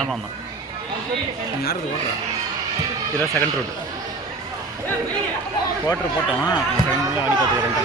ஆமாம் ஆமாம். யாருக்கு ஓட்டுறா? இதான் செகண்ட் ரூட் குவார்ட்ரு போட்டோம். செகண்ட் ரூட்டில் ஆடி பார்த்துக்கிறேன்.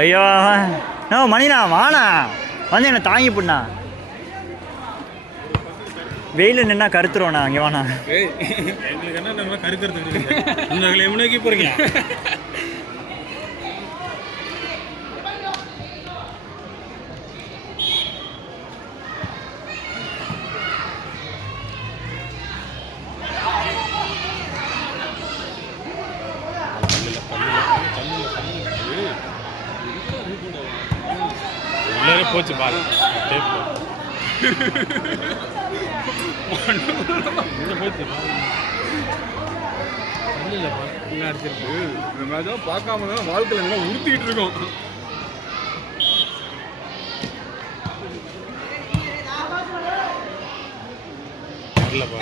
ஐயோ நோ மணிண்ணா வாண்ணா வந்து என்ன தாங்கி போண்ணா. வெயில் நின்னா கருத்துருவோண்ணா. அங்கே வாண்ணா. எங்களுக்கு என்ன கருக்கிறது முன்னோக்கி போறீங்க. போச்சு பாரு போச்சு அடிச்சிருக்கு. இந்த மாதிரி பார்க்காம தான் வாழ்க்கையில் என்ன உறுத்திக்கிட்டு இருக்கோம். வரலப்பா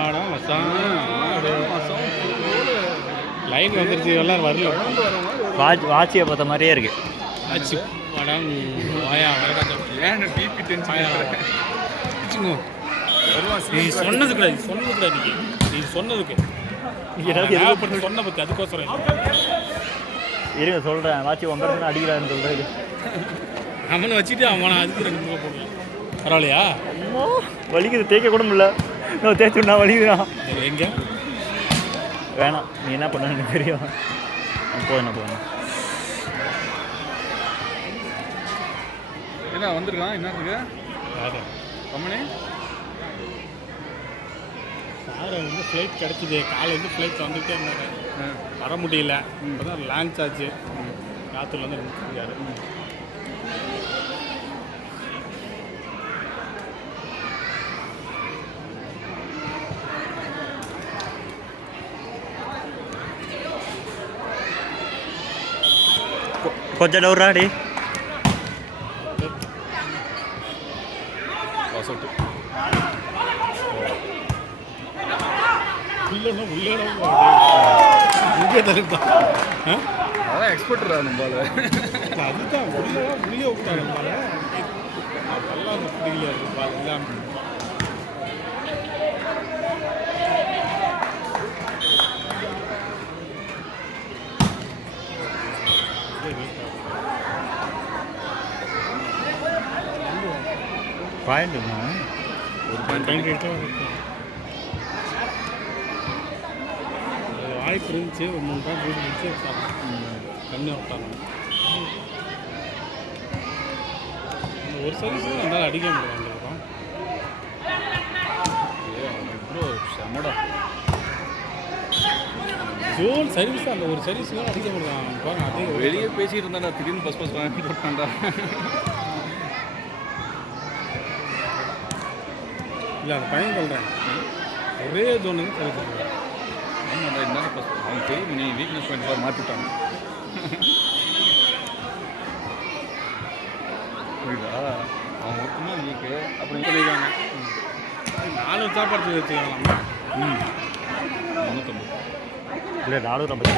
ஆடா லைன் வந்துருச்சு. எல்லாம் வரல. வாட்சியை பார்த்த மாதிரியே இருக்கு. ஆச்சு படம் வாயா ஏன் டிபி டென்ஷன் நீ சொன்னது கூடாது. நீ சொன்னதுக்கு சொன்ன பற்றி அதுக்கோசரம் இருங்க சொல்கிறேன். வாட்சி 9 அடிக்கிறான்னு சொல்கிறது. அவனை வச்சுட்டு அவனை அதுக்கு 2 ரூபா போடுவேன். பரவாயில்லையா? வலிக்குது. தேய்க்க கூட முடியல. நான் தேய்ச்சுனா வலிக்குதுண்ணா. எங்கே வேணாம். நீ என்ன பண்ண எனக்கு தெரியும். போவேண்ணா. என்ன வந்துருக்கான்? என்னத்துக்கு கம்மனே சார் வந்து ஃப்ளைட் கிடச்சிது. காலையில் ஃப்ளைட் வந்துகிட்டே இருந்தாங்க. வர முடியல. இப்போ தான் லான்ச் ஆச்சு. காத்தூரில் வந்து நின்றுருக்காரு. கொஞ்சம் டவுராடி உள்ளே தான் அதான் எக்ஸ்பர்ட்ரா நம்மளால. அதுதான் உள்ளே விட்டாங்க நம்மளால நல்லா பிடிக்கல பால் இல்லாமல் பாயிண்ட் ஒரு பாயிண்ட் எடுத்து வாய்ப்பு இருந்துச்சு ஒரு 3 பாயிண்ட் இருந்துச்சு கம்மியாக விட்டாங்க ஒரு சர்வீஸ் என்னால் அடிக்க முடியாது ப்ரோ செமடா. ஜோன் சர்வீஸ் அந்த ஒரு சர்வீஸ்லாம் அடிக்க முடியாது பாருங்க அதே வெளியே பேசிட்டு இருந்தாடா, திடீர்னு பஸ் வாங்கி போட்டான்டா. இல்லை அந்த பையன் சொல்கிறேன் ஒரே ஜோன் வந்து சர்வீஸ் பண்ணுறேன். ஆமாண்டா, இருந்தாலும் பஸ் அவன் தெரியும் நீ வீக்னஸ் பாயிண்ட் மாற்றிட்டாங்க. புரியுதா? அவன் ஒருத்தமே வீக்கு அப்புறம் பண்ணியிருக்காங்க. 4 சாப்பாடு வச்சுக்கலாம். 350 இல்லை 450.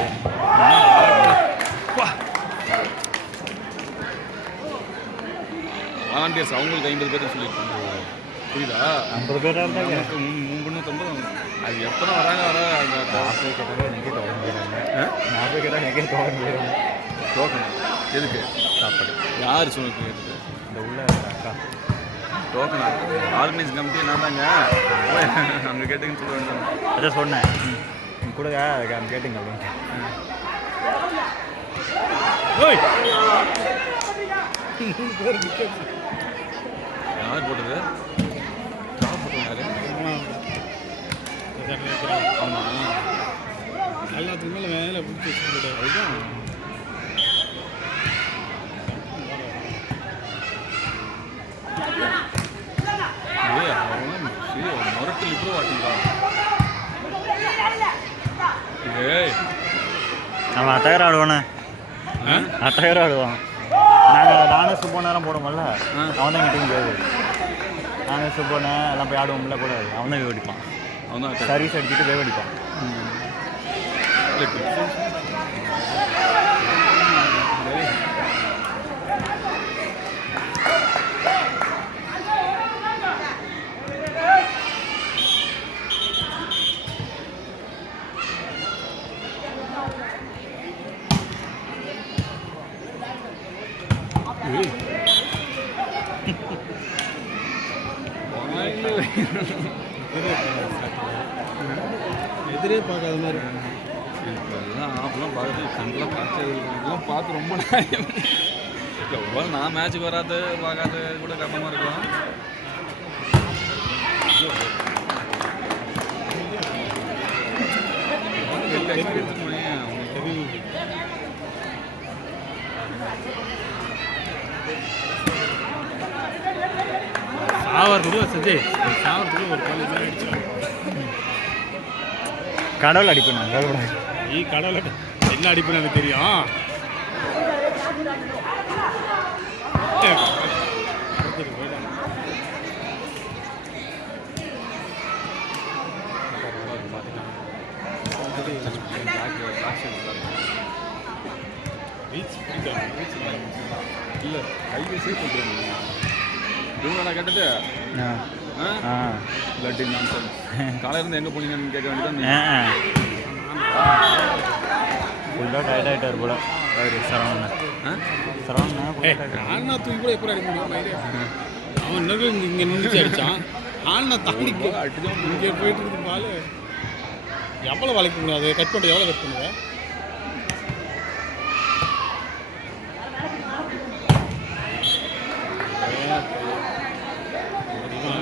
வாலண்டியர்ஸ் அவங்களுக்கு 50 பேர் சொல்லியிருக்காங்க. புரியுதா? 50 பேராக இருந்தாங்க. 350 அது எத்தனை வராங்க வர அந்த 40 கேட்டாலே எனக்கே தோணு போயிடுறாங்க. 40 கேட்டால் எனக்கே தோணு போயிடுறாங்க. டோக்கன் எதுக்கு? சாப்பாடு யார் சொன்னது? இந்த உள்ள இருக்க அக்கா டோக்கன் ஆர்கனைஸ் கமிட்டி நான் தாங்க. அங்கே கேட்டுங்கன்னு சொல்ல வேண்டாம். அதை சொன்னேன் கொடுங்க அதுக்கு கேட்டுங்க அப்படின்ட்டு. யார் போட்டது? யார் போட்டது? ஆமாம், எல்லாத்துக்கு மேலே வேலை பிடிச்சி வச்சுக்கிட்டு அதுதான். முரட்டில் இப்போ வாட்டிங்களா? ஏய் அவன் அட்டகரை ஆடுவானே, அட்டகரை ஆடுவான். நானும் சுப்போ நேரம் போடுவோம்ல, அவன் தான் கிட்ட முடியாது. நானும் சுப்போனே எல்லாம் போய் ஆடுவோம்ல கூட, அவன் தான் வேவடிப்பான். அவன் தான் சர்வீஸ் அடிச்சுட்டு வேவடிப்பான். எதிரே பார்க்காத மாதிரி இதெல்லாம் ஆஃப்லாம் பார்த்து கண்டெலாம் பார்த்து இதெல்லாம் பார்த்து ரொம்ப நாயம். எவ்வளோ நான் மேட்ச்சுக்கு வராது பார்க்காது கூட கஷ்டமாக இருக்கும். சாவறதுக்குள்ள சஜய் சாவறதுக்குள்ள ஒரு பள்ளி மேலே அடிச்சு கடவுள் அடிப்பேன் நான் கடவுள். நீ கடவுளை என்ன அடிப்புன்னு எனக்கு தெரியும். இல்லை கைவசே சொல்கிறேன். இவங்களா கேட்டது பிளட் நான்சென்ஸ். காலையில் இருந்து எங்கே போனீங்கன்னு கேட்க வேண்டியதான். ஃபுல்லாக டயர்ட் ஆகிட்டார் போல சரவணன். ஆனா தூக்கி கூட எப்படி அடிக்க முடியும்? அவன் இன்னும் இங்கே நின்றுச்சு அடித்தான். ஆனா தாண்டி அடிச்சோம். இங்கே போயிட்டு இருக்கு பால். எவ்வளோ வளைக்க முடியாது? கட் பண்ணி எவ்வளோ கட் பண்ணுவேன்?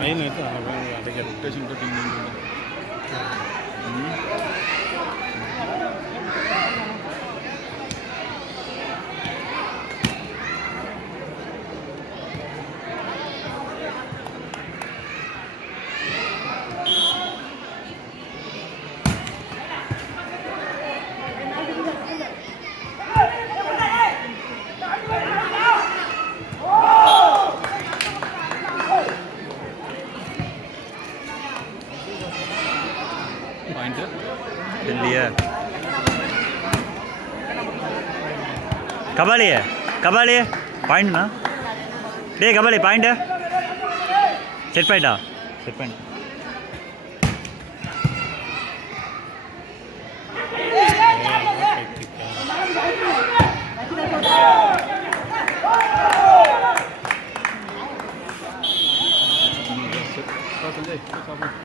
லைன் எடுத்து அடைக்க rotation cutting. Point Kabali Kabali பாயிண்ட்ண்ணா டேய் கபாலி பாயிண்ட்டு செட் பாயிண்டா செட் பாயிண்ட் Sanjay,